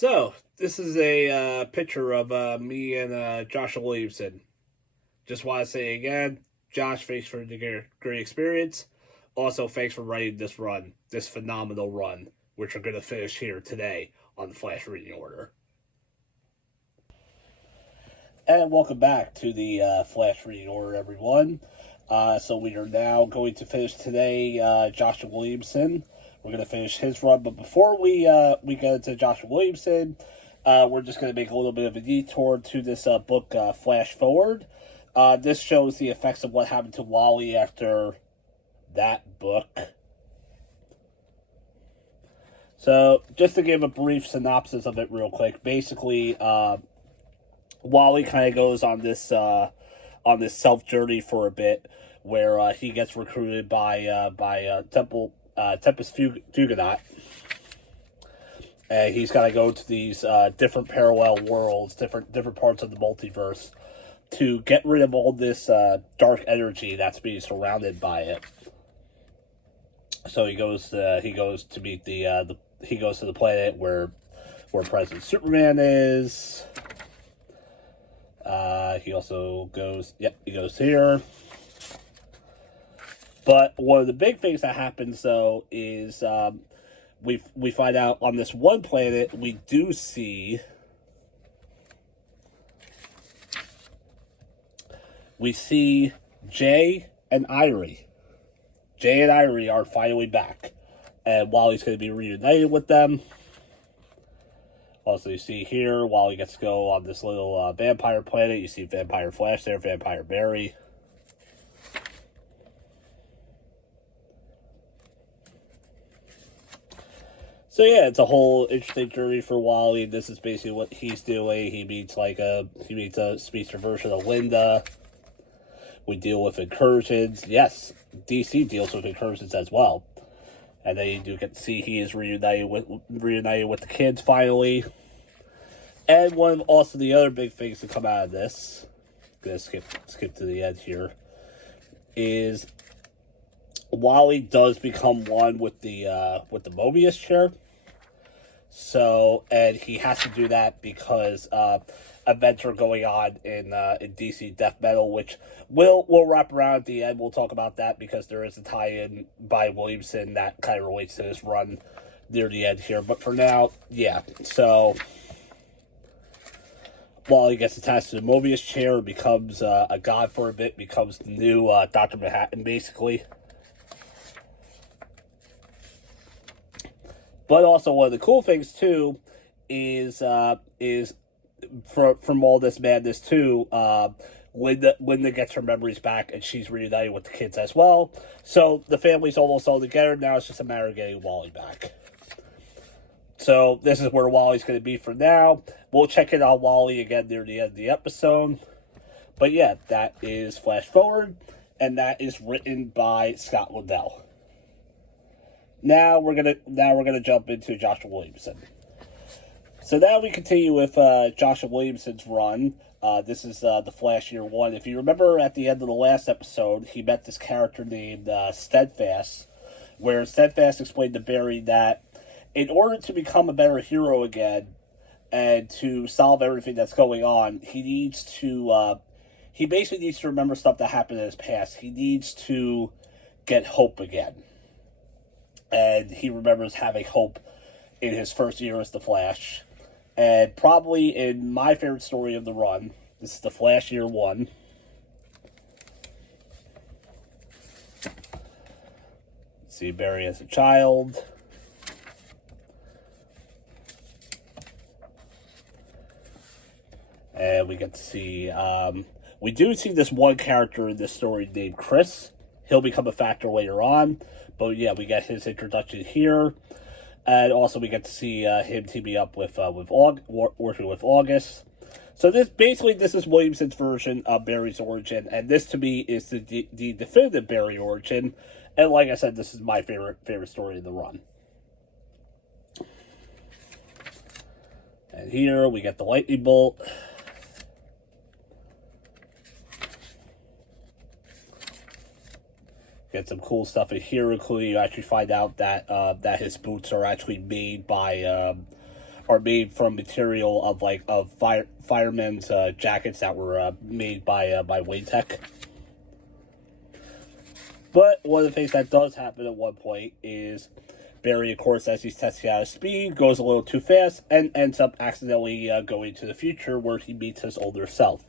So, this is a picture of me and Joshua Williamson. Just want to say again, Josh, thanks for the great experience. Also, thanks for writing this run, this phenomenal run, which we're going to finish here today on the Flash Reading Order. And welcome back to the Flash Reading Order, everyone. So we are now going to finish today Joshua Williamson. We're going to finish his run, but before we get into Joshua Williamson, we're just going to make a little bit of a detour to this book, Flash Forward. This shows the effects of what happened to Wally after that book. So, just to give a brief synopsis of it real quick, basically, Wally kind of goes on this self journey for a bit, where he gets recruited by Tempest Fugonaut, and he's got to go to these different parallel worlds, different parts of the multiverse, to get rid of all this dark energy that's being surrounded by it. So he goes to meet he goes to the planet where President Superman is. He also goes here. But one of the big things that happens, though, is we find out on this one planet we do see Jay and Irie. Jay and Irie are finally back, and Wally's going to be reunited with them. Also, you see here, Wally gets to go on this little vampire planet. You see Vampire Flash there, Vampire Barry. So yeah, it's a whole interesting journey for Wally. This is basically what he's doing. He meets a speedster version of Linda. We deal with incursions. Yes, DC deals with incursions as well. And then you do get to see he is reunited with the kids finally. And one of also the other big things to come out of this, I'm gonna skip to the end here, is Wally does become one with the Mobius chair. So, and he has to do that because events are going on in DC Death Metal, which we'll wrap around at the end. We'll talk about that because there is a tie-in by Williamson that kind of relates to this run near the end here. But for now, yeah. So, Wally gets attached to the Mobius chair, becomes a god for a bit, becomes the new Dr. Manhattan, basically. But also one of the cool things too is from all this madness too, Linda gets her memories back and she's reunited with the kids as well. So the family's almost all together. Now it's just a matter of getting Wally back. So this is where Wally's going to be for now. We'll check in on Wally again near the end of the episode. But yeah, that is Flash Forward, and that is written by Scott Lindell. Now we're gonna jump into Joshua Williamson. So now we continue with Joshua Williamson's run. This is the Flash Year 1. If you remember at the end of the last episode, he met this character named Steadfast, where Steadfast explained to Barry that in order to become a better hero again and to solve everything that's going on, he basically needs to remember stuff that happened in his past. He needs to get hope again. And he remembers having hope in his first year as the Flash. And probably in my favorite story of the run, this is the Flash Year 1. See Barry as a child. And we get to see, we do see this one character in this story named Chris. He'll become a factor later on. But yeah, we get his introduction here. And also we get to see him teaming up working with August. So this is Williamson's version of Barry's origin. And this to me is the definitive Barry origin. And like I said, this is my favorite story in the run. And here we get the lightning bolt. Get some cool stuff in here, including you actually find out that his boots are actually made by are made from material of firemen's jackets that were made by Wayne Tech. But one of the things that does happen at one point is Barry, of course, as he's testing out his speed, goes a little too fast and ends up accidentally going to the future where he meets his older self.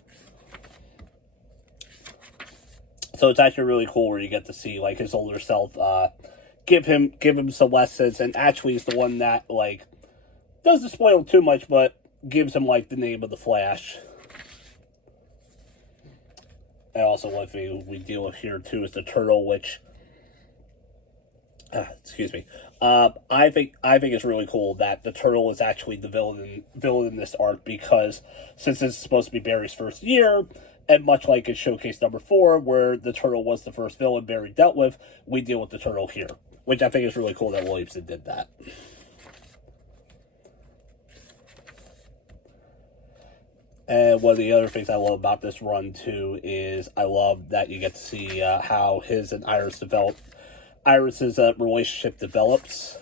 So it's actually really cool where you get to see like his older self give him some lessons, and actually is the one that like doesn't spoil too much, but gives him like the name of the Flash. And also one thing we deal with here too is the Turtle, which excuse me. I think it's really cool that the Turtle is actually the villain in this arc, because since this is supposed to be Barry's first year, and much like in Showcase number 4, where the Turtle was the first villain Barry dealt with, we deal with the Turtle here, which I think is really cool that Williamson did that. And one of the other things I love about this run, too, is I love that you get to see how his and Iris's relationship develops.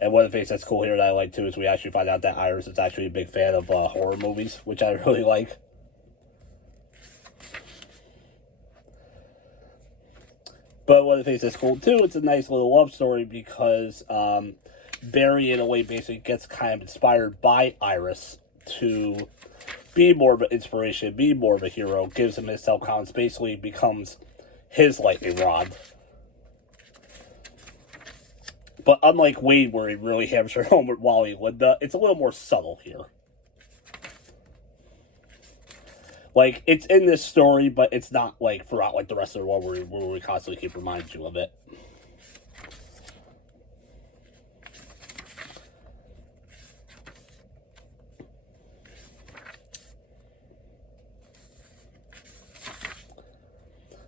And one of the things that's cool here that I like, too, is we actually find out that Iris is actually a big fan of horror movies, which I really like. But one of the things that's cool, too, it's a nice little love story, because Barry, in a way, basically gets kind of inspired by Iris to be more of an inspiration, be more of a hero, gives him his self-confidence, basically becomes his lightning rod. But unlike Wade, where he really hammers her home with Wally and Linda, it's a little more subtle here. Like, it's in this story, but it's not, like, throughout, like, the rest of the world where we constantly keep reminding you of it.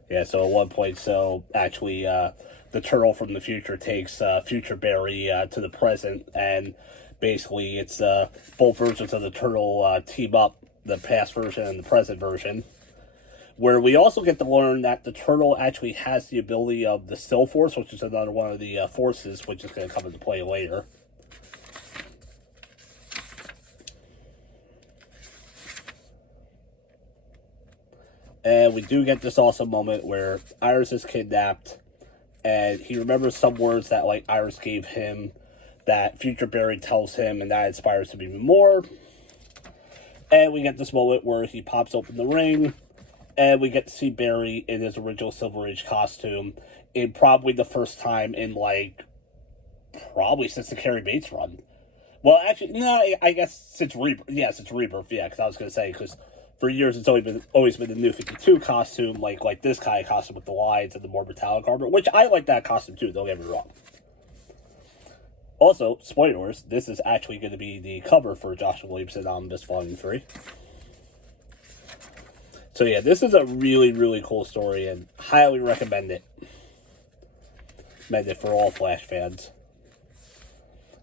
Yeah, so at one point, actually, the Turtle from the future takes future Barry to the present, and basically it's both versions of the Turtle team up, the past version and the present version, where we also get to learn that the Turtle actually has the ability of the Still Force, which is another one of the forces, which is going to come into play later. And we do get this awesome moment where Iris is kidnapped, and he remembers some words that, like, Iris gave him that future Barry tells him, and that inspires him even more. And we get this moment where he pops open the ring, and we get to see Barry in his original Silver Age costume, in probably the first time in, like, probably since the Carrie Bates run. Well, actually, no, I guess since Rebirth. Yeah, since Rebirth, yeah, because I was going to say, because for years it's always been the New 52 costume, like this kind of costume with the lines and the more metallic armor, which I like that costume too, don't get me wrong. Also, spoilers, this is actually going to be the cover for Joshua Williamson Omnibus Volume 3. So yeah, this is a really, really cool story, and highly recommend it. Recommend it for all Flash fans.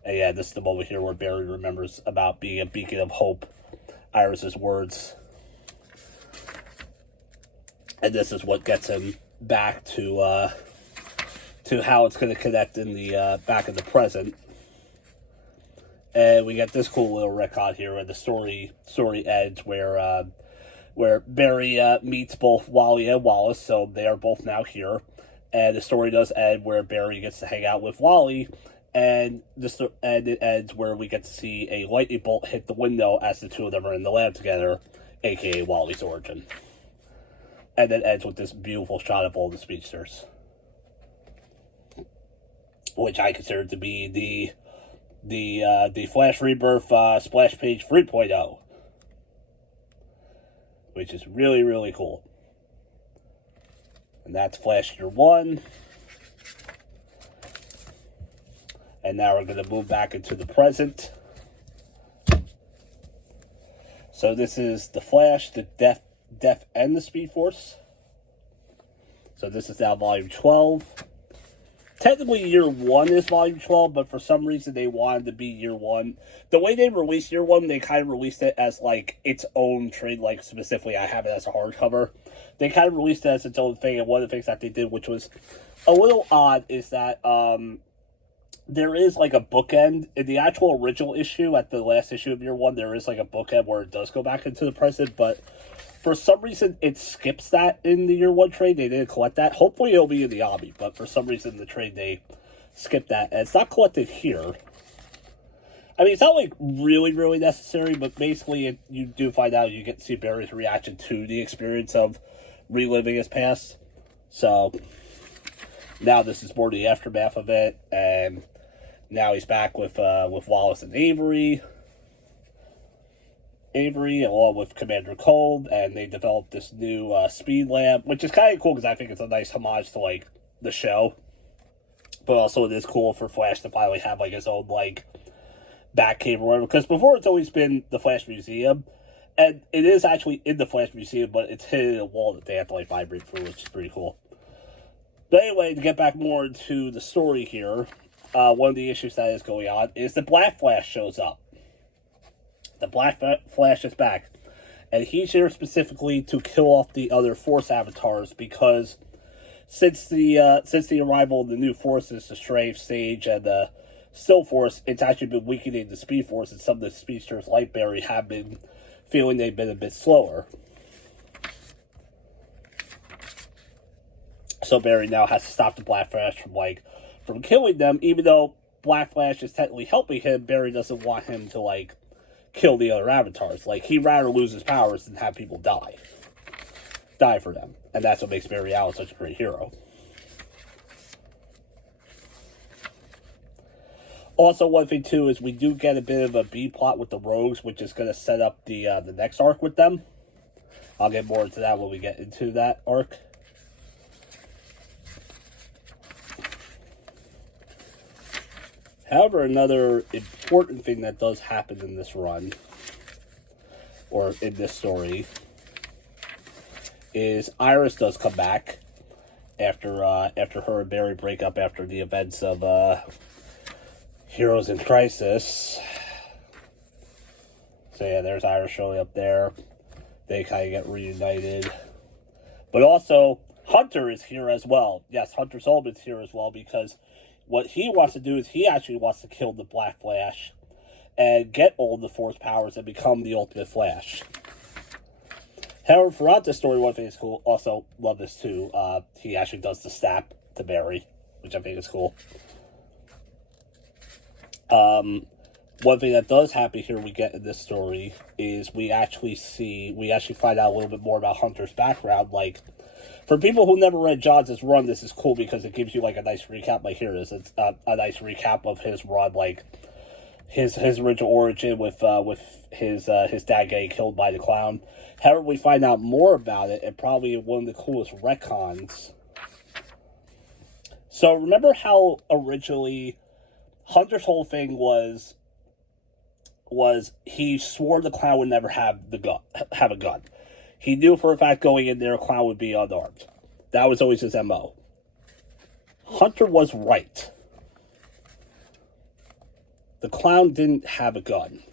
And yeah, this is the moment here where Barry remembers about being a beacon of hope, Iris's words. And this is what gets him back to how it's going to connect in the back in the present. And we get this cool little retcon here where the story ends where Barry meets both Wally and Wallace, so they are both now here. And the story does end where Barry gets to hang out with Wally, and it ends where we get to see a lightning bolt hit the window as the two of them are in the lab together, aka Wally's origin. And then ends with this beautiful shot of all the speedsters, which I consider to be the Flash Rebirth splash page 3.0, which is really, really cool. And that's Flash Year 1. And now we're going to move back into the present. So this is the Flash, the Death, and the Speed Force. So this is now Volume 12. Technically, Year 1 is Volume 12, but for some reason they wanted to be Year 1. The way they released Year 1, they kind of released it as, like, its own trade. Like, specifically, I have it as a hardcover. They kind of released it as its own thing, and one of the things that they did, which was a little odd is that there is like a bookend in the actual original issue. At the last issue of year one, there is like a bookend where it does go back into the present, but for some reason it skips that in the year one trade. They didn't collect that. Hopefully it'll be in the Omni, but for some reason in the trade they skipped that, and it's not collected here. I mean, it's not like really, really necessary, but basically you do find out, you get to see Barry's reaction to the experience of reliving his past. So now this is more the aftermath of it, and now he's back with Wallace and Avery, along with Commander Cold, and they developed this new speed lamp, which is kind of cool because I think it's a nice homage to like the show. But also it is cool for Flash to finally have like his own like Batcave or whatever, because before it's always been the Flash Museum, and it is actually in the Flash Museum, but it's hidden in a wall that they have to like vibrate through, which is pretty cool. But anyway, to get back more into the story here, one of the issues that is going on is the Black Flash shows up. The Black Flash is back, and he's here specifically to kill off the other Force avatars, because since the arrival of the new forces, the Strafe, Sage, and the Still Force, it's actually been weakening the Speed Force, and some of the speedsters like Barry have been feeling they've been a bit slower. So Barry now has to stop the Black Flash from killing them, even though Black Flash is technically helping him. Barry doesn't want him to like kill the other avatars. Like, he'd rather lose his powers than have people die for them, and that's what makes Barry Allen such a great hero. Also, one thing, too, is we do get a bit of a B-plot with the Rogues, which is going to set up the next arc with them. I'll get more into that when we get into that arc. However, another important thing that does happen in this run, or in this story, is Iris does come back after her and Barry break up after the events of Heroes in Crisis. So yeah, there's Iris showing up there. They kind of get reunited. But also, Hunter is here as well. Yes, Hunter Sullivan's here as well, because what he wants to do is he actually wants to kill the Black Flash and get all of the Force powers and become the Ultimate Flash. However, throughout this story, one thing is cool. Also, love this too. He actually does the snap to Barry, which I think is cool. One thing that does happen here we get in this story is we actually find out a little bit more about Hunter's background. Like, for people who never read Johns' run, this is cool because it gives you like a nice recap. Like, here it is. It's a nice recap of his run, like his original origin with his dad getting killed by the clown. However, we find out more about it, and probably one of the coolest retcons. So remember how originally Hunter's whole thing was he swore the clown would never have a gun. He knew for a fact going in there, a clown would be unarmed. That was always his MO. Hunter was right. The clown didn't have a gun.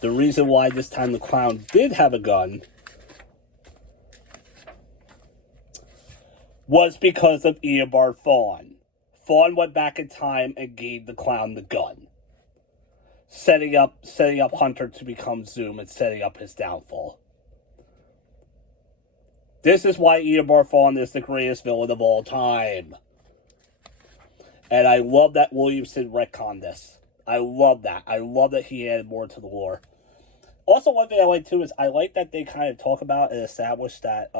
The reason why this time the clown did have a gun was because of Eobard Thawne. Thawne went back in time and gave the clown the gun, setting up Hunter to become Zoom and setting up his downfall. This is why Eobard Thawne is the greatest villain of all time. And I love that Williamson retconned this. I love that. I love that he added more to the lore. Also, one thing I like too is I like that they kind of talk about and establish that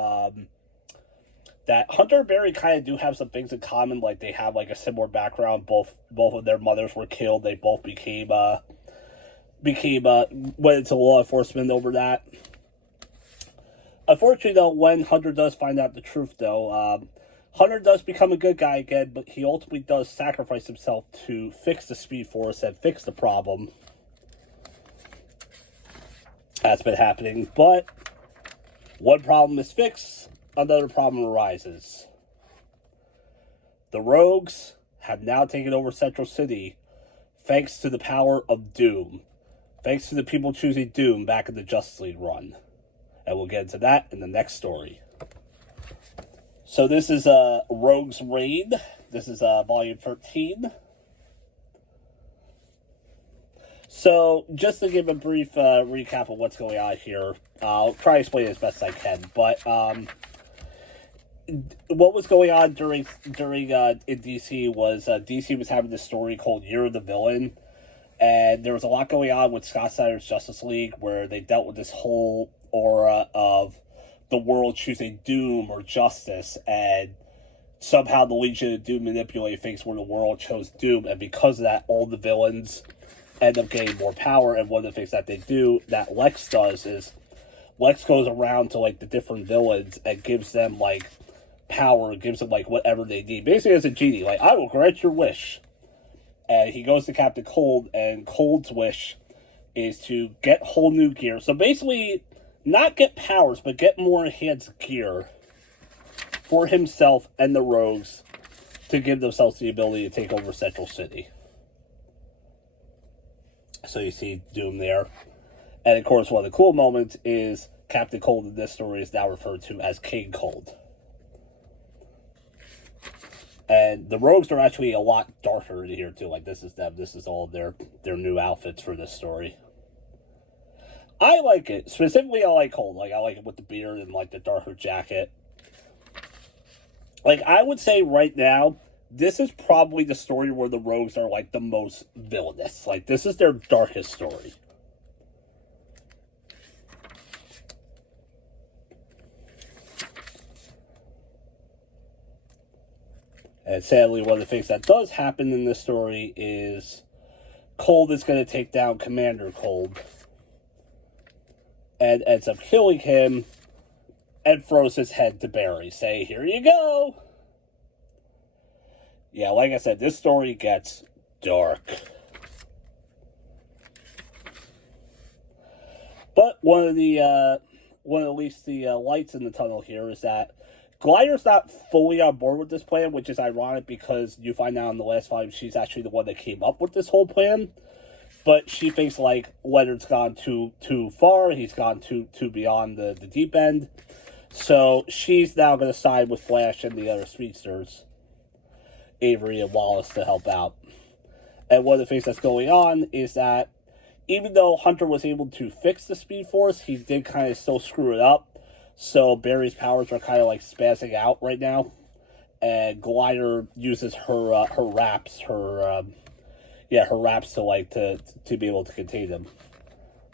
that Hunter and Barry kind of do have some things in common. Like, they have like a similar background. Both of their mothers were killed. They both went into law enforcement over that. Unfortunately, though, when Hunter does find out the truth, though, Hunter does become a good guy again, but he ultimately does sacrifice himself to fix the Speed Force and fix the problem that's been happening. But one problem is fixed, another problem arises. The Rogues have now taken over Central City thanks to the power of Doom. Thanks to the people choosing Doom back in the Justice League run. And we'll get into that in the next story. So this is Rogue's Raid. This is volume 13. So, just to give a brief recap of what's going on here, I'll try to explain it as best I can. But what was going on during in DC was DC was having this story called You're the Villain, and there was a lot going on with Scott Snyder's Justice League, where they dealt with this whole aura of the world choosing doom or justice, and somehow the Legion of Doom manipulated things where the world chose doom, and because of that, all the villains end up getting more power. And one of the things that they do, that Lex does, is Lex goes around to, like, the different villains and gives them, like, power, gives them, like, whatever they need. Basically, as a genie, like, I will grant your wish. And he goes to Captain Cold, and Cold's wish is to get whole new gear. So basically, not get powers, but get more enhanced gear for himself and the Rogues to give themselves the ability to take over Central City. So you see Doom there. And of course, one of the cool moments is Captain Cold in this story is now referred to as King Cold. And the Rogues are actually a lot darker in here too. Like, this is them. This is all their new outfits for this story. I like it. Specifically, I like Cold. Like, I like it with the beard and, like, the darker jacket. Like, I would say right now, this is probably the story where the Rogues are, like, the most villainous. Like, this is their darkest story. And sadly, one of the things that does happen in this story is Cold is going to take down Commander Cold and ends up killing him and throws his head to Barry. Say, here you go. Yeah, like I said, this story gets dark. But one of the lights in the tunnel here is that Glider's not fully on board with this plan, which is ironic because you find out in the last volume she's actually the one that came up with this whole plan. But she thinks, like, Leonard's gone too far. He's gone too beyond the deep end. So she's now going to side with Flash and the other speedsters, Avery and Wallace, to help out. And one of the things that's going on is that even though Hunter was able to fix the Speed Force, he did kind of still screw it up. So Barry's powers are kind of like spazzing out right now. And Glider uses her wraps, her wraps to be able to contain them.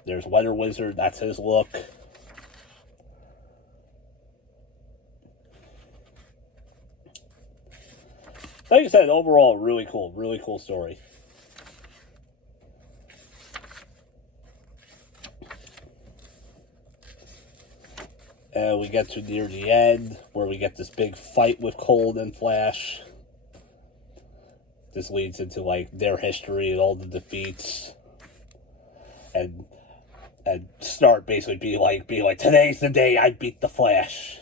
There's Weather Wizard, that's his look. Like I said, overall, really cool story. And we get to near the end, where we get this big fight with Cold and Flash. This leads into, like, their history and all the defeats. And start basically being like, today's the day I beat the Flash.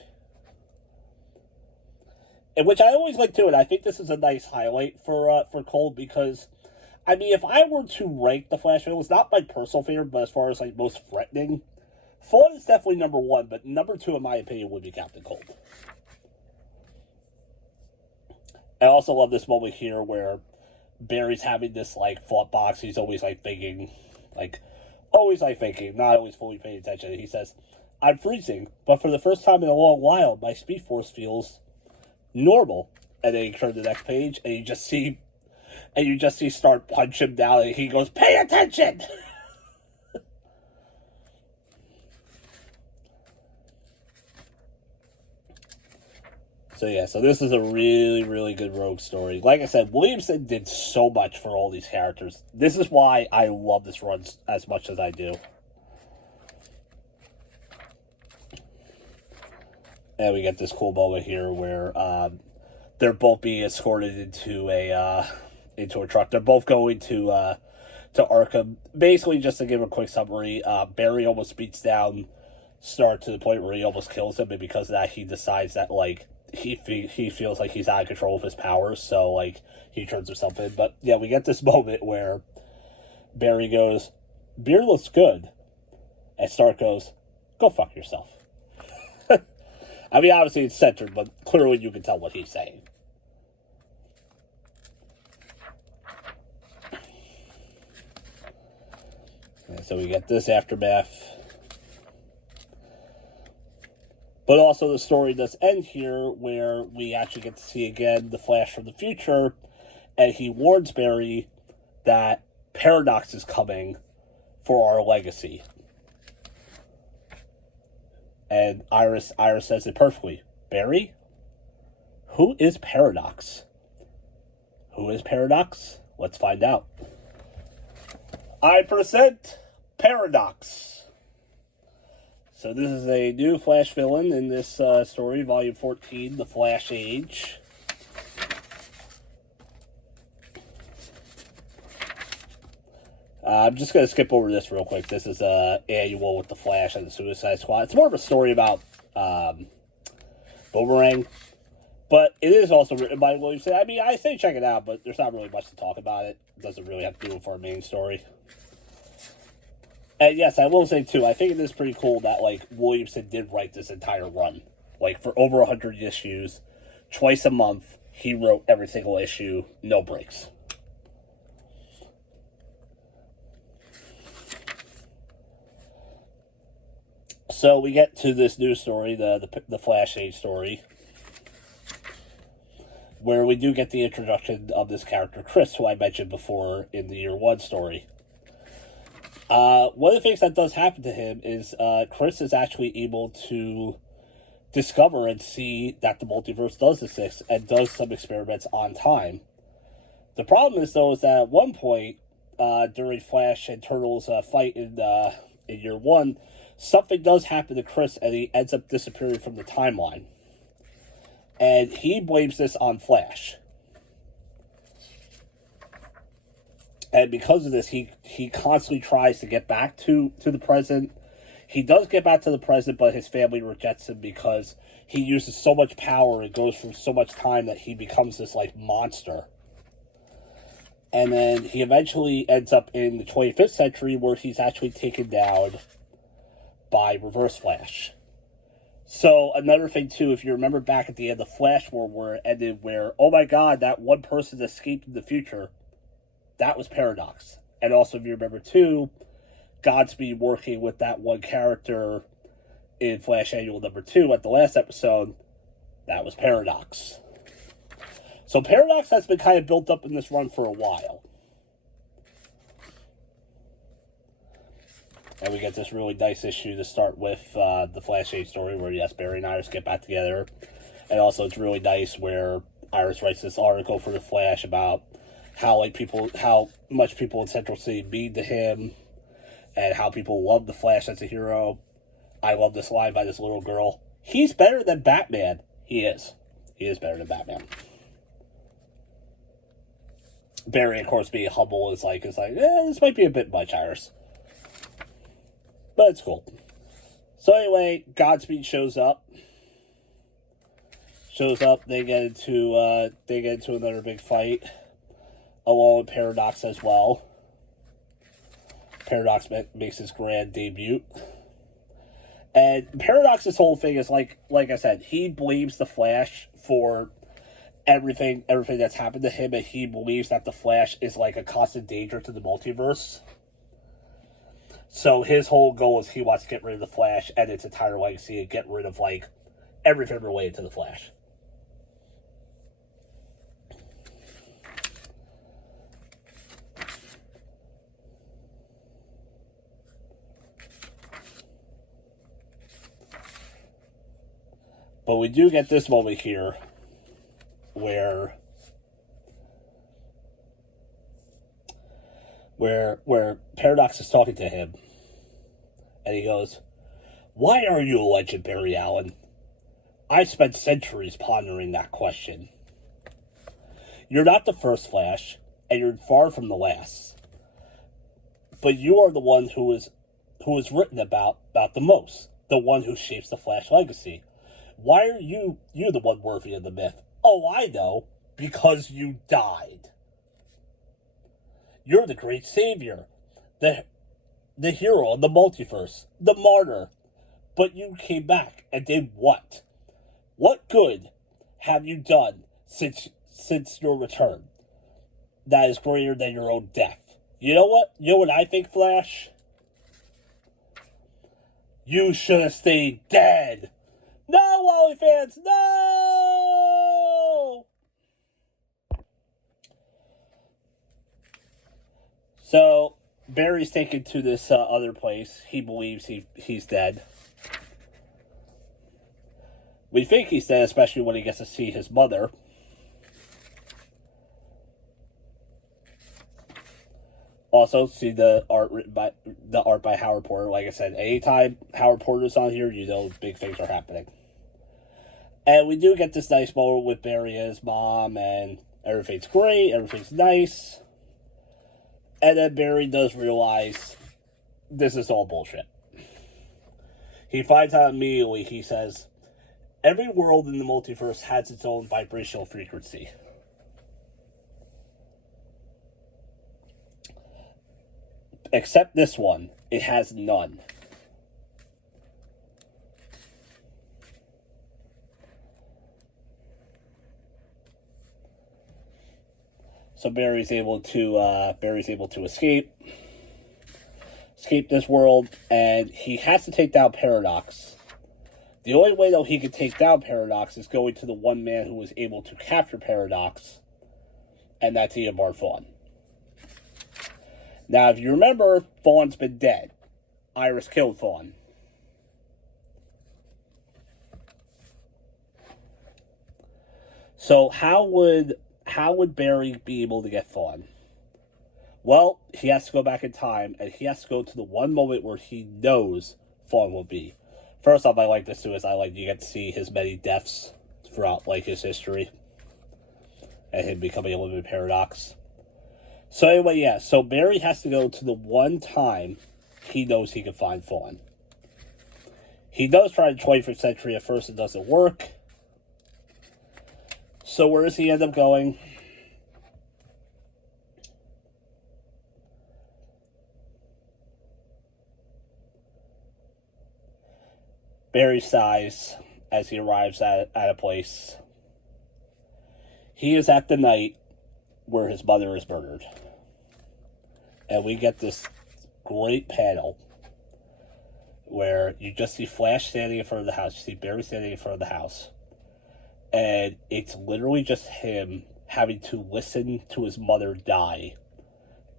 And which I always like too, and I think this is a nice highlight for Cold, because, I mean, if I were to rank the Flash villains, not my personal favorite, but as far as, like, most threatening, Fawn is definitely number one, but number two, in my opinion, would be Captain Cold. I also love this moment here where Barry's having this, like, thought box. He's always, like, thinking, not always fully paying attention. He says, I'm freezing, but for the first time in a long while, my Speed Force feels normal. And then you turn to the next page, and you just see Stark punch him down, and he goes, pay attention! So this is a really good Rogue story. Like I said, Williamson did so much for all these characters. This is why I love this run as much as I do. And we get this cool moment here where they're both being escorted into a truck. They're both going to Arkham. Basically, just to give a quick summary, Barry almost beats down Stark to the point where he almost kills him, and because of that, he decides that, like, he feels like he's out of control of his powers, so, like, he turns himself in. But, yeah, we get this moment where Barry goes, beer looks good. And Stark goes, go fuck yourself. I mean, obviously it's centered, but clearly you can tell what he's saying. And so we get this aftermath. But also the story does end here where we actually get to see again the Flash from the future, and he warns Barry that Paradox is coming for our legacy. And Iris says it perfectly. Barry? Who is Paradox? Who is Paradox? Let's find out. I present Paradox. So this is a new Flash villain in this story, Volume 14, The Flash Age. I'm just going to skip over this real quick. This is annual with the Flash and the Suicide Squad. It's more of a story about Boomerang, but it is also written by Williamson. I mean, I say check it out, but there's not really much to talk about it. It doesn't really have to do with our main story. And yes, I will say too, I think it is pretty cool that like Williamson did write this entire run. Like for over 100 issues, twice a month, he wrote every single issue, no breaks. So we get to this new story, the Flash Age story, where we do get the introduction of this character, Chris, who I mentioned before in the Year One story. One of the things that does happen to him is Chris is actually able to discover and see that the multiverse does exist and does some experiments on time. The problem is, though, is that at one point, during Flash and Turtle's fight in Year One, something does happen to Chris and he ends up disappearing from the timeline. And he blames this on Flash. And because of this, he constantly tries to get back to the present. He does get back to the present, but his family rejects him because he uses so much power and goes through so much time that he becomes this, like, monster. And then he eventually ends up in the 25th century where he's actually taken down by Reverse Flash. So, another thing, too, if you remember back at the end of Flash War where it ended where, oh my god, that one person escaped in the future, that was Paradox. And also, if you remember, too, Godspeed working with that one character in Flash Annual number 2 at the last episode, that was Paradox. So, Paradox has been kind of built up in this run for a while. And we get this really nice issue to start with the Flash Age story where, yes, Barry and Iris get back together. And also it's really nice where Iris writes this article for the Flash about how much people in Central City mean to him and how people love the Flash as a hero. I love this line by this little girl. He's better than Batman. He is. He is better than Batman. Barry, of course, being humble is like, this might be a bit much, Iris. But it's cool. So anyway, Godspeed shows up. They get into another big fight, along with Paradox as well. Paradox makes his grand debut. And Paradox's whole thing is like I said, he blames the Flash for everything that's happened to him, and he believes that the Flash is like a constant danger to the multiverse. So his whole goal is he wants to get rid of the Flash and its entire legacy and get rid of, like, everything related to the Flash. But we do get this moment here where Paradox is talking to him, and he goes, "Why are you a legend, Barry Allen? I spent centuries pondering that question. You're not the first Flash, and you're far from the last. But you are the one who is written about the most, the one who shapes the Flash legacy. Why are you the one worthy of the myth? Oh, I know, because you died. You're the great savior, the hero of the multiverse, the martyr. But you came back and did what? What good have you done since your return that is greater than your own death? You know what? You know what I think, Flash? You should have stayed dead. No, Wally fans, no! So, Barry's taken to this other place. He believes he's dead. We think he's dead, especially when he gets to see his mother. Also, see the art by Howard Porter. Like I said, anytime Howard Porter's on here, you know big things are happening. And we do get this nice moment with Barry and his mom, and everything's great, everything's nice. And then Barry does realize this is all bullshit. He finds out immediately, he says, every world in the multiverse has its own vibrational frequency. Except this one, it has none. So Barry's able to escape this world, and he has to take down Paradox. The only way, though, he can take down Paradox is going to the one man who was able to capture Paradox, and that's Eobard Thawne. Now, if you remember, Thawne's been dead. Iris killed Thawne. So how would Barry be able to get Thawne? Well, he has to go back in time, and he has to go to the one moment where he knows Thawne will be. First off, I like this too, is you get to see his many deaths throughout his history, and him becoming a living paradox. So anyway, yeah. So Barry has to go to the one time he knows he can find Thawne. He does try the 21st century at first; it doesn't work. So where does he end up going? Barry sighs as he arrives at a place. He is at the night where his mother is murdered. And we get this great panel where you just see Flash standing in front of the house. You see Barry standing in front of the house. And it's literally just him having to listen to his mother die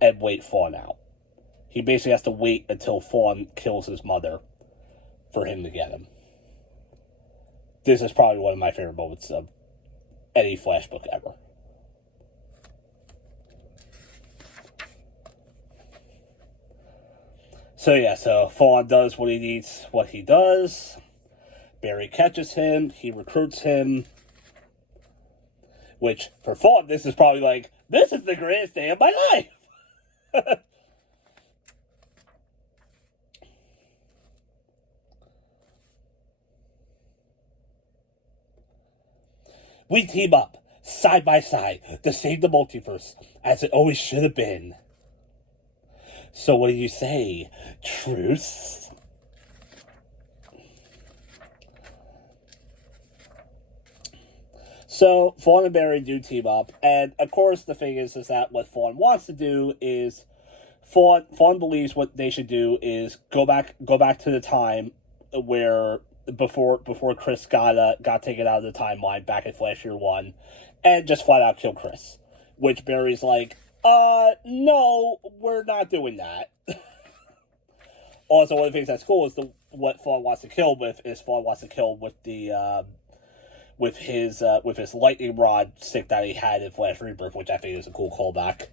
and wait Thawne out. He basically has to wait until Thawne kills his mother for him to get him. This is probably one of my favorite moments of any Flash book ever. So yeah, so Thawne does what he does. Barry catches him, he recruits him. Which, for Thawne, this is probably this is the greatest day of my life! We team up, side by side, to save the multiverse, as it always should have been. So what do you say? Truce? So, Thawne and Barry do team up, and of course the thing is that what Thawne wants to do is, Thawne believes what they should do is go back to the time where, before Chris got taken out of the timeline back in Flash Year 1, and just flat out kill Chris. Which Barry's like, no, we're not doing that. Also, one of the things that's cool is what Thawne wants to kill with is Thawne wants to kill with the with his lightning rod stick that he had in Flash Rebirth, which I think is a cool callback.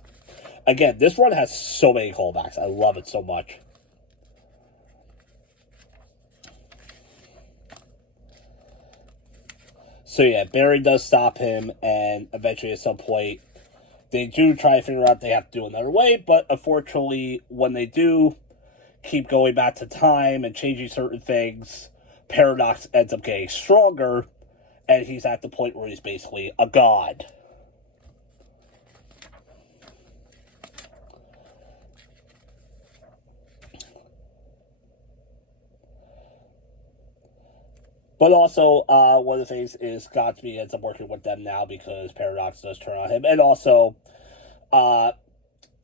Again, this run has so many callbacks. I love it so much. So yeah, Barry does stop him, and eventually at some point, they do try to figure out they have to do another way, but unfortunately, when they do keep going back to time and changing certain things, Paradox ends up getting stronger, and he's at the point where he's basically a god. But also, one of the things is Godspeed ends up working with them now because Paradox does turn on him. And also,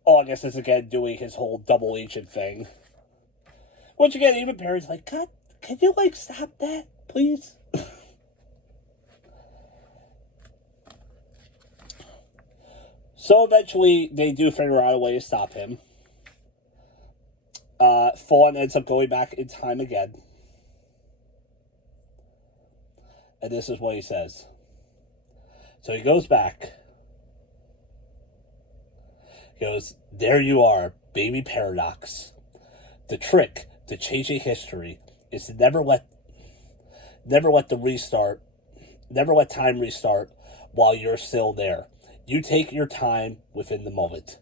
August is again doing his whole double agent thing. Which again, even Barry's like, God, can you like stop that, please? So eventually, they do figure out a way to stop him. Fawn ends up going back in time again. And this is what he says. So he goes back. He goes, there you are, baby Paradox. The trick to changing history is to never let time restart while you're still there. You take your time within the moment.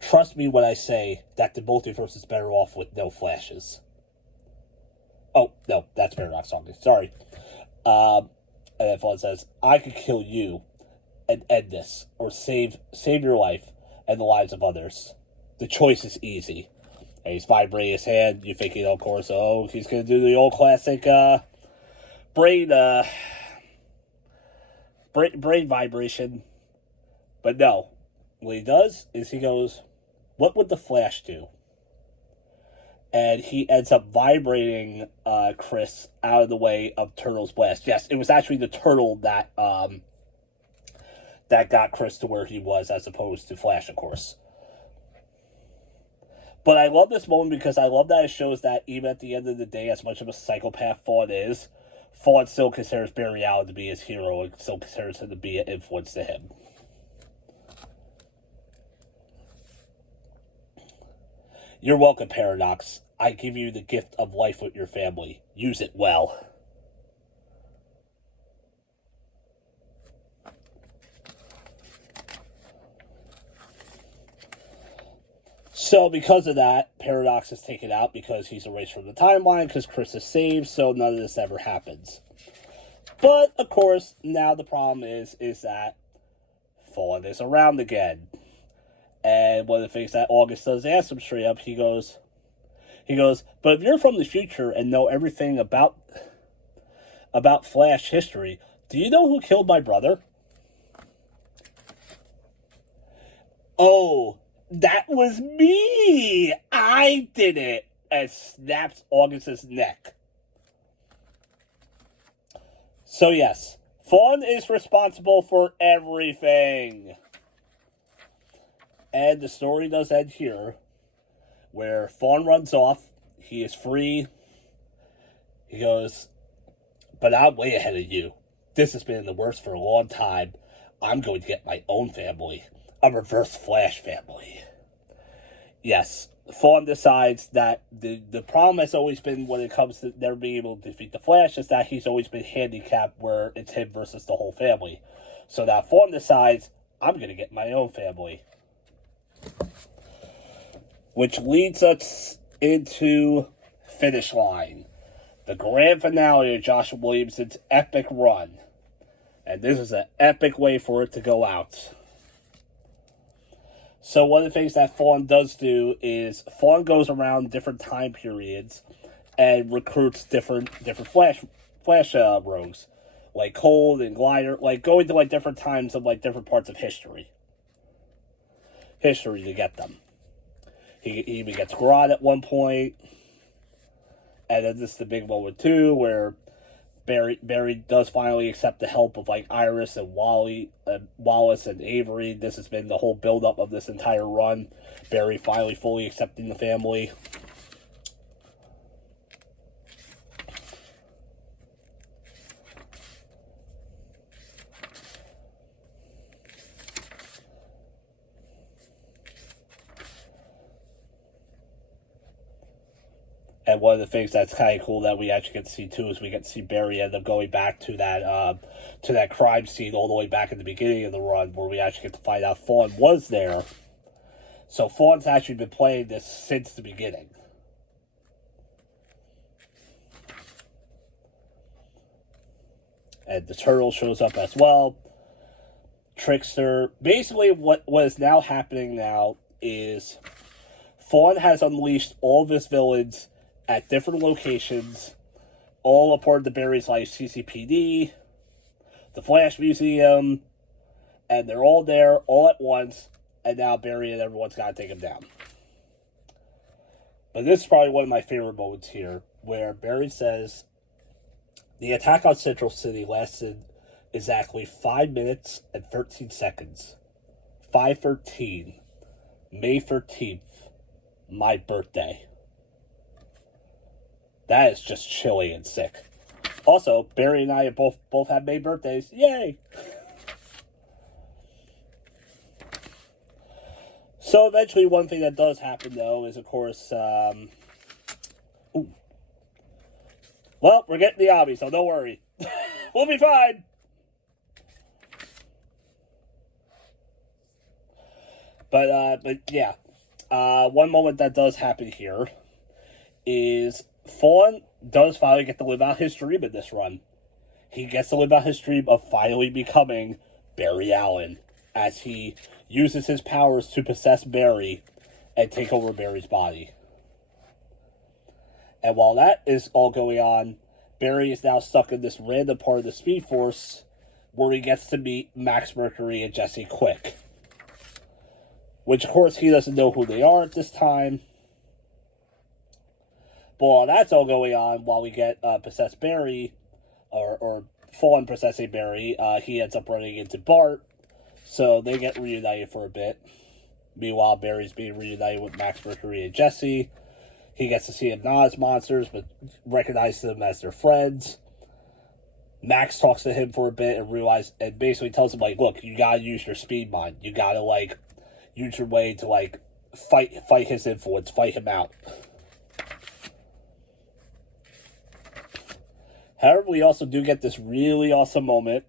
Trust me when I say that the multiverse is better off with no flashes. Oh, no, that's Paradox talking. Sorry. And then Fawn says, I could kill you and end this, or save your life and the lives of others. The choice is easy. And he's vibrating his hand. You're thinking, of course, he's going to do the old classic brain vibration. But no. What he does is he goes, what would the Flash do? And he ends up vibrating Chris out of the way of Turtle's blast. Yes, it was actually the Turtle that got Chris to where he was, as opposed to Flash, of course. But I love this moment because I love that it shows that even at the end of the day, as much of a psychopath Fawn is, Fawn still considers Barry Allen to be his hero and still considers him to be an influence to him. You're welcome, Paradox. I give you the gift of life with your family. Use it well. So because of that, Paradox is taken out because he's erased from the timeline because Chris is saved, so none of this ever happens. But, of course, now the problem is that Fawn is around again. And one of the things that August does ask him straight up, he goes, but if you're from the future and know everything about Flash history, do you know who killed my brother? Oh, that was me! I did it! And snaps August's neck. So yes, Fawn is responsible for everything. And the story does end here, where Fawn runs off. He is free. He goes, but I'm way ahead of you. This has been the worst for a long time. I'm going to get my own family. A reverse Flash family. Yes, Fawn decides that the problem has always been when it comes to never being able to defeat the Flash is that he's always been handicapped where it's him versus the whole family. So now Fawn decides, I'm going to get my own family. Which leads us into Finish Line. The grand finale of Joshua Williamson's epic run. And this is an epic way for it to go out. So one of the things that Fawn does do is Fawn goes around different time periods and recruits different Flash rogues. Like Cold and Glider, like going to like different times of like different parts of history to get them. He even gets Grodd at one point. And then this is the big moment too, where Barry does finally accept the help of like Iris and Wallace and Avery. This has been the whole build-up of this entire run. Barry finally fully accepting the family. And one of the things that's kind of cool that we actually get to see too is we get to see Barry end up going back to that crime scene all the way back at the beginning of the run, where we actually get to find out Fawn was there. So Fawn's actually been playing this since the beginning. And the Turtle shows up as well. Trickster. Basically, what is now happening now is Fawn has unleashed all of his villains at different locations all a part of the Barry's Life CCPD, the Flash Museum, and they're all there all at once, and now Barry and everyone's got to take him down. But this is probably one of my favorite moments here, where Barry says, the attack on Central City lasted exactly 5 minutes and 13 seconds. 5:13, May 13th, my birthday. That is just chilly and sick. Also, Barry and I both have May birthdays. Yay! So eventually, one thing that does happen, though, is, of course, well, we're getting the obby, so don't worry. We'll be fine. But yeah. One moment that does happen here is Fawn does finally get to live out his dream in this run. He gets to live out his dream of finally becoming Barry Allen, as he uses his powers to possess Barry and take over Barry's body. And while that is all going on, Barry is now stuck in this random part of the Speed Force where he gets to meet Max Mercury and Jesse Quick. Which, of course, he doesn't know who they are at this time. But while that's all going on, while we get possessed Barry, or Fawn possessing Barry, he ends up running into Bart. So they get reunited for a bit. Meanwhile, Barry's being reunited with Max Mercury and Jesse. He gets to see them not as monsters, but recognizes them as their friends. Max talks to him for a bit and basically tells him, like, look, you gotta use your speed mind. You gotta, like, use your way to, like, fight his influence, fight him out. However, we also do get this really awesome moment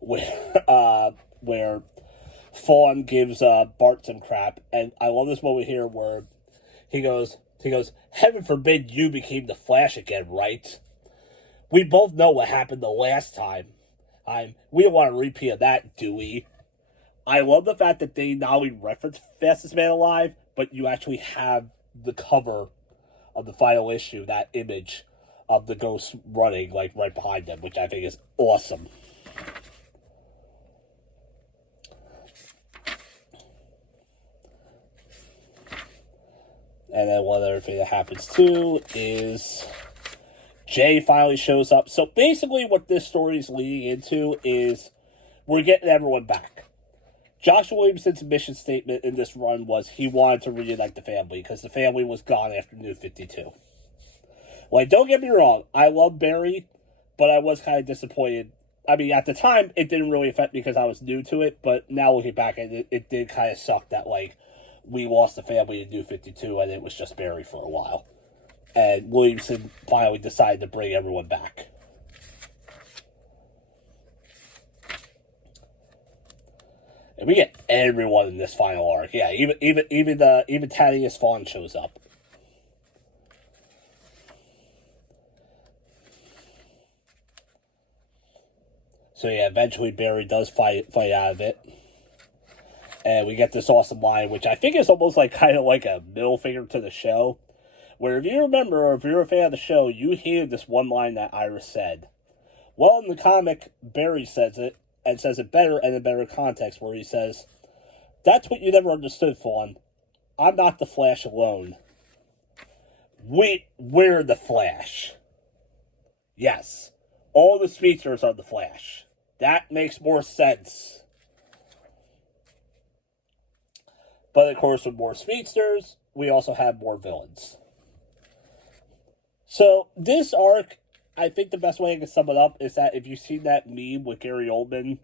where Fawn gives Bart some crap, and I love this moment here where he goes, heaven forbid you became the Flash again, right? We both know what happened the last time. We don't want a repeat of that, do we? I love the fact that they not only reference Fastest Man Alive, but you actually have the cover of the final issue, that image of the ghost running, like, right behind them, which I think is awesome. And then one other thing that happens, too, is Jay finally shows up. So basically what this story is leading into is we're getting everyone back. Joshua Williamson's mission statement in this run was he wanted to reunite the family because the family was gone after New 52. Like, don't get me wrong, I love Barry, but I was kind of disappointed. I mean, at the time, it didn't really affect me because I was new to it, but now looking back, it did kind of suck that, like, we lost the family in New 52 and it was just Barry for a while. And Williamson finally decided to bring everyone back. And we get everyone in this final arc. Yeah, even Thaddeus Vaughn shows up. So yeah, eventually Barry does fight out of it. And we get this awesome line, which I think is almost like kind of like a middle finger to the show. Where if you remember, or if you're a fan of the show, you hear this one line that Iris said. Well, in the comic, Barry says it, and says it better and in better context, where he says, that's what you never understood, Fawn. I'm not the Flash alone. We're the Flash. Yes, all the speedsters are the Flash. That makes more sense. But of course, with more speedsters, we also have more villains. So, this arc, I think the best way I can sum it up is that if you've seen that meme with Gary Oldman,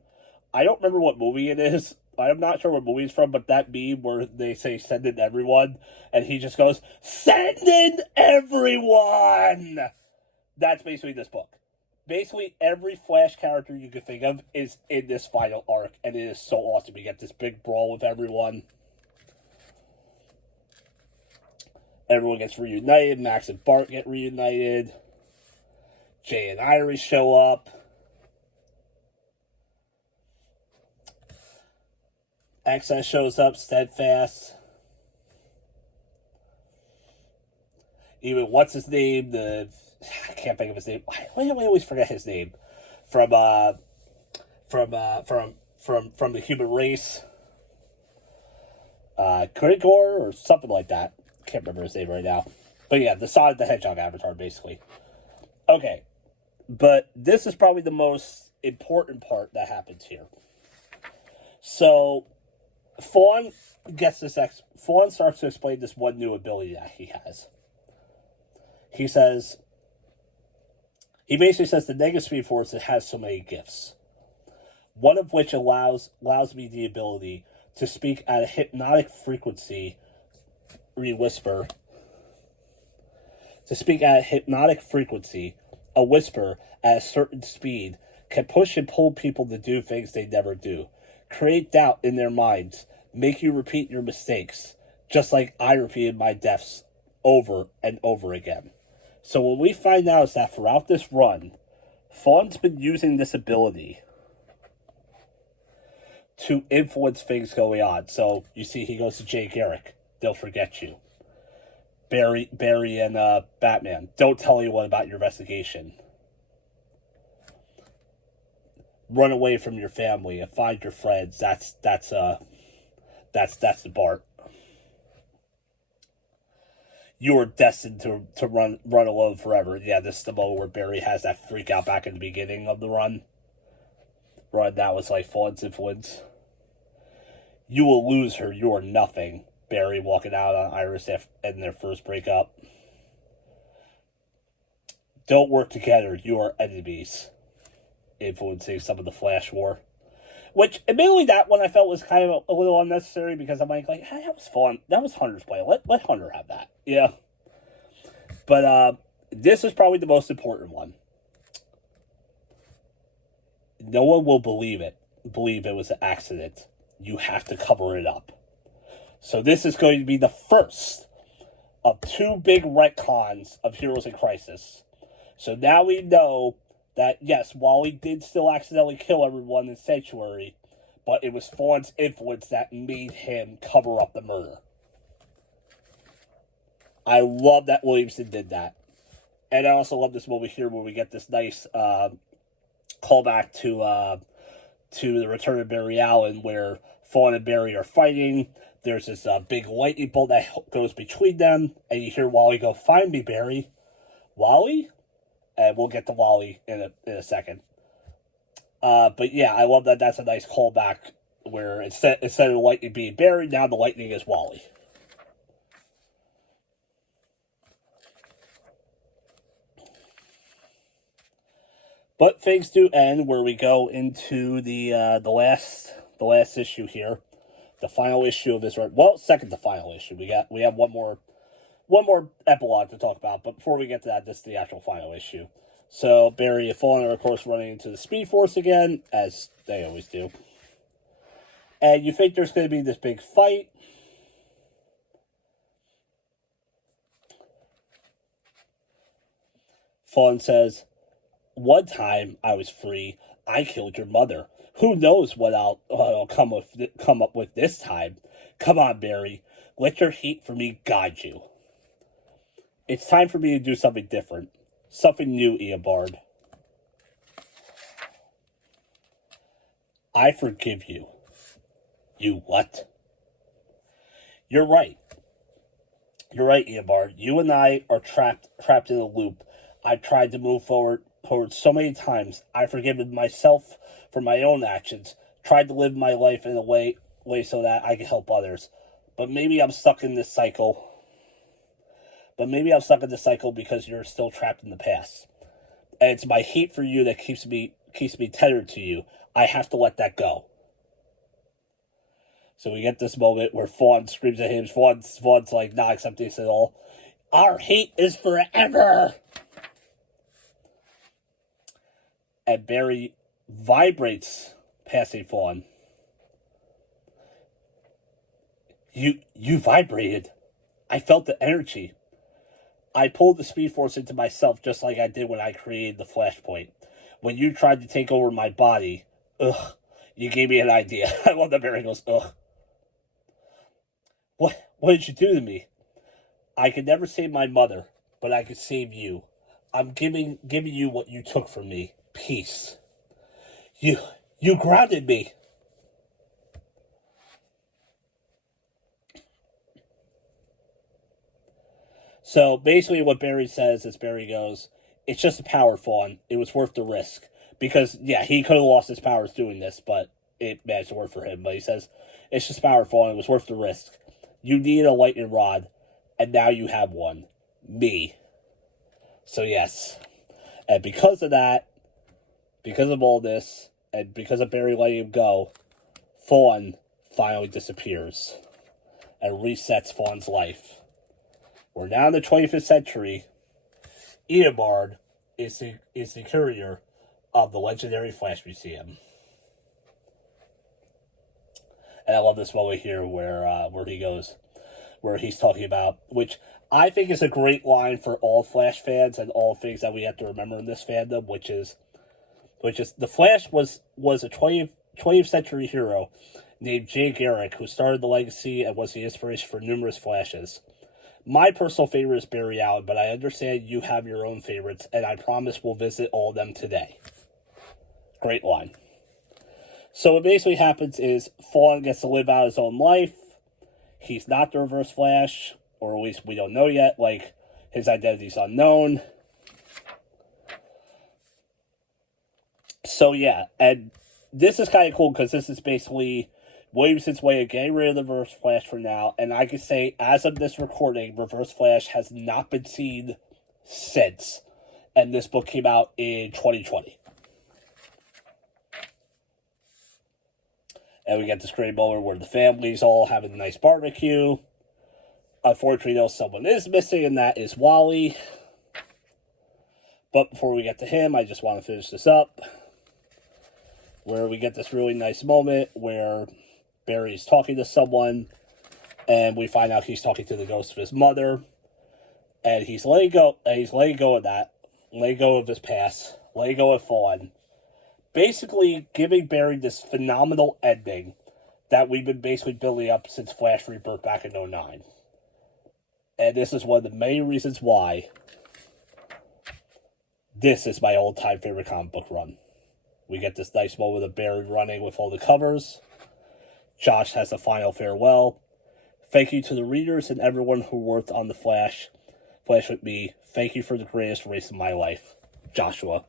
I don't remember what movie it is. I'm not sure what movie it's from, but that meme where they say send in everyone, and he just goes, send in everyone! That's basically this book. Basically, every Flash character you can think of is in this final arc, and it is so awesome. You get this big brawl with everyone. Everyone gets reunited. Max and Bart get reunited. Jay and Iris show up. XS shows up, steadfast. Even what's his name? I can't think of his name. Why do I always forget his name? From the human race. Grigor or something like that. Can't remember his name right now. But yeah, the Sonic the Hedgehog avatar, basically. Okay. But this is probably the most important part that happens here. So, Fawn starts to explain this one new ability that he has. He basically says the negative Speed Force, it has so many gifts. One of which allows me the ability to speak at a hypnotic frequency, whisper. To speak at a hypnotic frequency, a whisper at a certain speed can push and pull people to do things they never do, create doubt in their minds, make you repeat your mistakes, just like I repeated my deaths over and over again. So what we find out is that throughout this run, Fawn's been using this ability to influence things going on. So you see he goes to Jay Garrick, they'll forget you. Barry and Batman, don't tell anyone about your investigation. Run away from your family and find your friends. That's the Bart. You are destined to run alone forever. Yeah, this is the moment where Barry has that freak out back in the beginning of the run. That was like Fawn's influence. You will lose her. You are nothing. Barry walking out on Iris in their first breakup. Don't work together. You are enemies. Influencing some of the Flash war. Which, admittedly, that one I felt was kind of a little unnecessary because I'm like, hey, that was fun. That was Hunter's plan. Let Hunter have that. Yeah. But this is probably the most important one. No one will believe it was an accident. You have to cover it up. So this is going to be the first of two big retcons of Heroes in Crisis. So now we know that, yes, Wally did still accidentally kill everyone in Sanctuary, but it was Fawn's influence that made him cover up the murder. I love that Williamson did that. And I also love this moment here where we get this nice callback to the Return of Barry Allen, where Fawn and Barry are fighting. There's this big lightning bolt that goes between them, and you hear Wally go, "Find me, Barry." Wally? And we'll get to Wally in a second. But yeah, I love that. That's a nice callback where instead of the lightning being Barry, now the lightning is Wally. But things do end where we go into the last issue here, the final issue of this run. Well, second to final issue. We have one more epilogue to talk about. But before we get to that, this is the actual final issue. So Barry and Fawn are of course running into the Speed Force again, as they always do. And you think there's going to be this big fight. Fawn says, "One time I was free, I killed your mother. Who knows what I'll come up with this time? Come on, Barry. Let your hate for me guide you. It's time for me to do something different. Something new, Eobard. I forgive you." You what? You're right. You're right, Eobard. You and I are trapped in a loop. I've tried to move forward so many times. I've forgiven myself for my own actions. Tried to live my life in a way so that I can help others. But maybe I'm stuck in this cycle. Because you're still trapped in the past. And it's my hate for you that keeps me tethered to you. I have to let that go. So we get this moment where Fawn screams at him. Fawn's like not accepting this at all. Our hate is forever. And Barry vibrates passing Fawn. You vibrated. I felt the energy. I pulled the Speed Force into myself just like I did when I created the Flashpoint. When you tried to take over my body, you gave me an idea. I love that Barry goes, What did you do to me? I could never save my mother, but I could save you. I'm giving you what you took from me. Peace. You grounded me. So basically what Barry says is Barry goes, it's just a power fawn. It was worth the risk. Because, yeah, he could have lost his powers doing this, but it managed to work for him. But he says, it's just a power fawn. It was worth the risk. You needed a lightning rod, and now you have one. Me. So, yes. And because of that, because of all this, and because of Barry letting him go, Fawn finally disappears and resets Fawn's life. We're now in the 25th century. Eobard is the curator of the legendary Flash Museum. And I love this moment here where he goes, where he's talking about, which I think is a great line for all Flash fans and all things that we have to remember in this fandom, which is the Flash was a 20th century hero named Jay Garrick, who started the legacy and was the inspiration for numerous Flashes. My personal favorite is Barry Allen, but I understand you have your own favorites, and I promise we'll visit all of them today. Great line. So what basically happens is Fawn gets to live out his own life. He's not the Reverse Flash, or at least we don't know yet. Like, his identity's unknown. So yeah, and this is kind of cool because this is basically Williamson's way of getting rid of the Reverse Flash for now. And I can say, as of this recording, Reverse Flash has not been seen since. And this book came out in 2020. And we get this great moment where the family's all having a nice barbecue. Unfortunately, though, someone is missing, and that is Wally. But before we get to him, I just want to finish this up. Where we get this really nice moment where Barry's talking to someone, and we find out he's talking to the ghost of his mother. And he's letting go of that, letting go of his past, letting go of Fawn. Basically giving Barry this phenomenal ending that we've been basically building up since Flash Rebirth back in 2009. And this is one of the main reasons why this is my all-time favorite comic book run. We get this nice moment of Barry running with all the covers. Josh has a final farewell. Thank you to the readers and everyone who worked on the Flash with me. Thank you for the greatest race of my life, Joshua.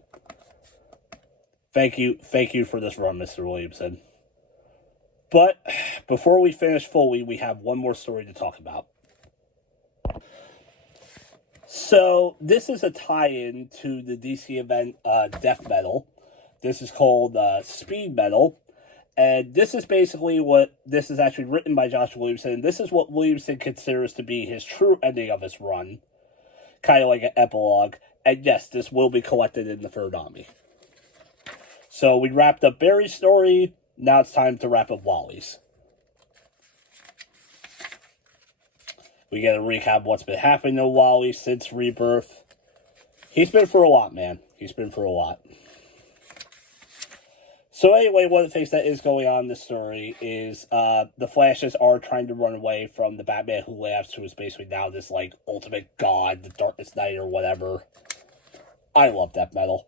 Thank you for this run, Mr. Williamson. But before we finish fully, we have one more story to talk about. So this is a tie-in to the DC event Death Metal. This is called Speed Metal. And this is basically this is actually written by Joshua Williamson. This is what Williamson considers to be his true ending of his run. Kind of like an epilogue. And yes, this will be collected in the Third Omni. So we wrapped up Barry's story. Now it's time to wrap up Wally's. We get a recap of what's been happening to Wally since Rebirth. He's been through a lot, man. He's been through a lot. So anyway, one of the things that is going on in this story is the Flashes are trying to run away from the Batman Who Laughs, who is basically now this, like, ultimate god, the Darkest Knight or whatever. I love Death Metal.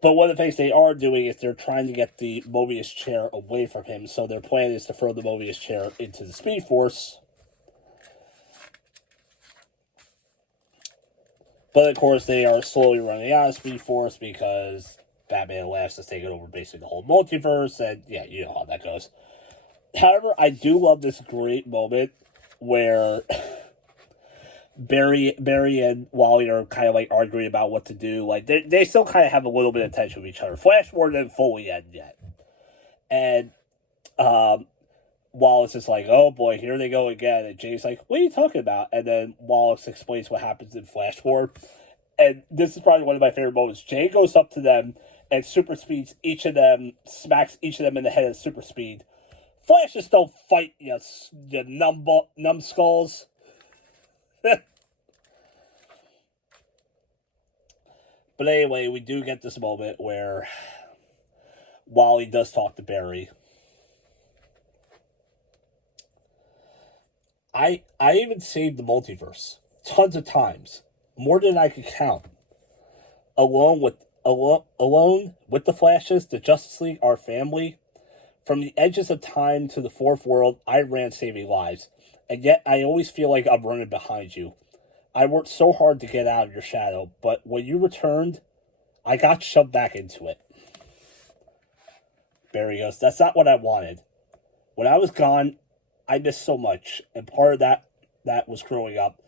But one of the things they are doing is they're trying to get the Mobius chair away from him. So their plan is to throw the Mobius chair into the Speed Force. But of course, they are slowly running out of Speed Force because Batman Laughs has taken over basically the whole multiverse. And yeah, you know how that goes. However, I do love this great moment where Barry and Wally are kind of like arguing about what to do. Like they still kind of have a little bit of tension with each other. Flash more than fully end yet. And Wallace is like, oh boy, here they go again. And Jay's like, what are you talking about? And then Wallace explains what happens in Flash War. And this is probably one of my favorite moments. Jay goes up to them and super speeds each of them, smacks each of them in the head at super speed. Flashes don't fight, you numbskulls. But anyway, we do get this moment where Wally does talk to Barry. I even saved the multiverse tons of times. more than I could count. Alone with the Flashes, the Justice League, our family. From the edges of time to the fourth world, I ran saving lives. And yet I always feel like I'm running behind you. I worked so hard to get out of your shadow, but when you returned, I got shoved back into it. Barry goes, that's not what I wanted. When I was gone, I missed so much. And part of that was growing up.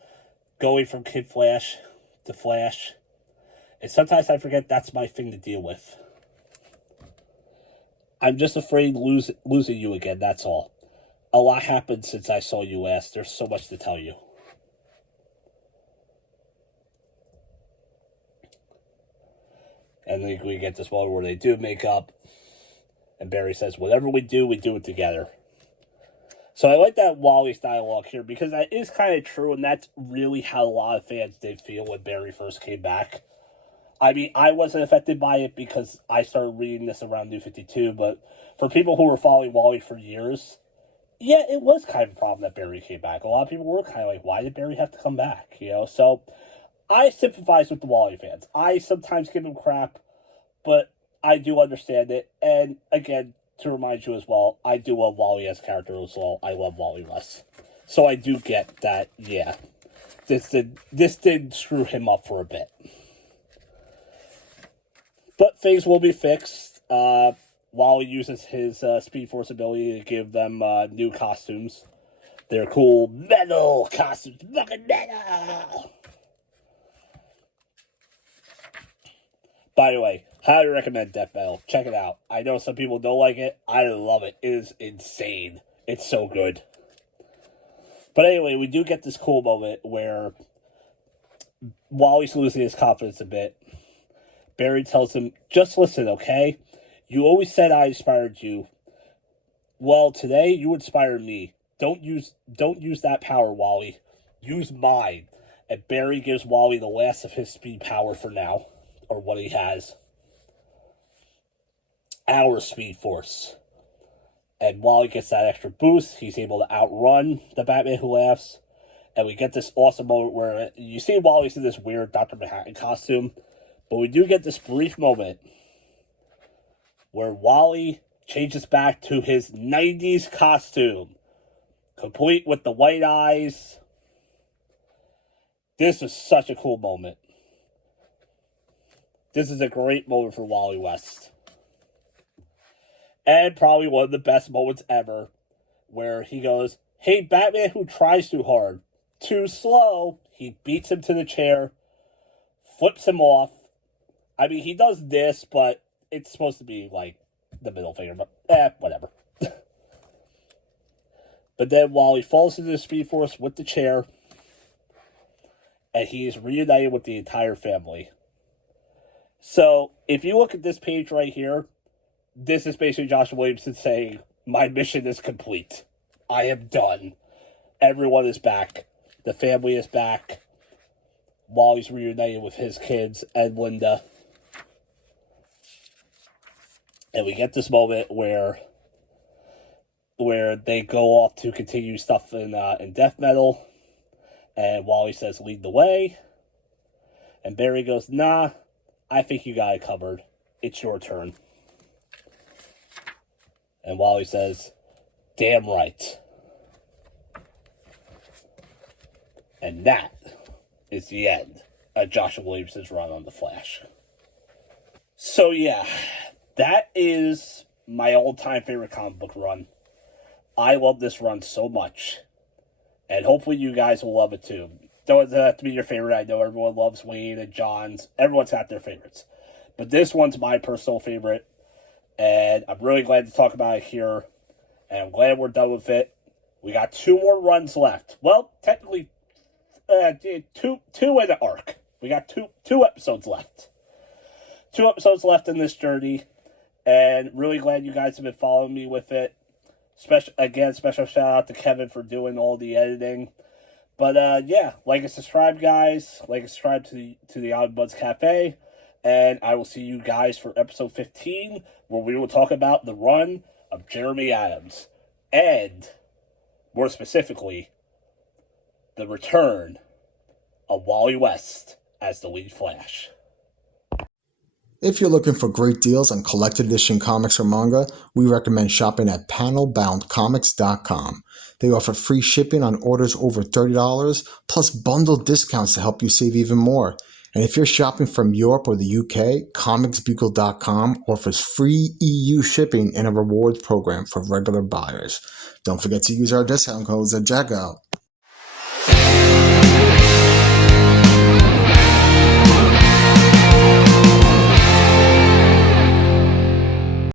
Going from Kid Flash to Flash. And sometimes I forget that's my thing to deal with. I'm just afraid losing you again, that's all. A lot happened since I saw you last. There's so much to tell you. And then we get this moment where they do make up. And Barry says, whatever we do it together. So I like that Wally's dialogue here because that is kind of true, and that's really how a lot of fans did feel when Barry first came back. I mean, I wasn't affected by it because I started reading this around New 52, but for people who were following Wally for years, yeah, it was kind of a problem that Barry came back. A lot of people were kind of like, why did Barry have to come back? You know, so I sympathize with the Wally fans. I sometimes give him crap, but I do understand it. And again, to remind you as well, I do love Wally as a character as well. I love Wally less. So I do get that, yeah, this did screw him up for a bit. But things will be fixed. Wally uses his Speed Force ability to give them new costumes. They're cool metal costumes. Fucking metal! By the way, highly recommend Death Metal. Check it out. I know some people don't like it. I love it. It is insane. It's so good. But anyway, we do get this cool moment where Wally's losing his confidence a bit. Barry tells him, just listen, okay? You always said I inspired you. Well, today you inspired me. Don't use that power, Wally. Use mine. And Barry gives Wally the last of his speed power for now. Or what he has. Our Speed Force. And Wally gets that extra boost. He's able to outrun the Batman Who Laughs. And we get this awesome moment where you see Wally's in this weird Dr. Manhattan costume. But we do get this brief moment where Wally changes back to his 90s costume. Complete with the white eyes. This is such a cool moment. This is a great moment for Wally West. And probably one of the best moments ever. Where he goes, hey, Batman who tries too hard. Too slow. He beats him to the chair. Flips him off. I mean, he does this, but it's supposed to be like the middle finger. But, whatever. But then Wally falls into the Speed Force with the chair. And he is reunited with the entire family. So, if you look at this page right here, this is basically Joshua Williamson saying, my mission is complete. I am done. Everyone is back. The family is back. Wally's reunited with his kids and Linda. And we get this moment where they go off to continue stuff in Death Metal. And Wally says, lead the way. And Barry goes, nah, I think you got it covered. It's your turn. And Wally says, damn right. And that is the end of Joshua Williamson's run on The Flash. So yeah, that is my all-time favorite comic book run. I love this run so much. And hopefully you guys will love it too. Don't have to be your favorite. I know everyone loves Wayne and John's. Everyone's got their favorites. But this one's my personal favorite. And I'm really glad to talk about it here. And I'm glad we're done with it. We got 2 more runs left. Well, technically, two in the arc. We got two episodes left. 2 episodes left in this journey. And really glad you guys have been following me with it. Special shout out to Kevin for doing all the editing. But yeah, like and subscribe, guys. Like and subscribe to the Omnibus Cafe. And I will see you guys for episode 15, where we will talk about the run of Jeremy Adams. And, more specifically, the return of Wally West as the lead Flash. If you're looking for great deals on collected edition comics or manga, we recommend shopping at panelboundcomics.com. They offer free shipping on orders over $30, plus bundled discounts to help you save even more. And if you're shopping from Europe or the UK, comicsbugle.com offers free EU shipping and a rewards program for regular buyers. Don't forget to use our discount codes at checkout.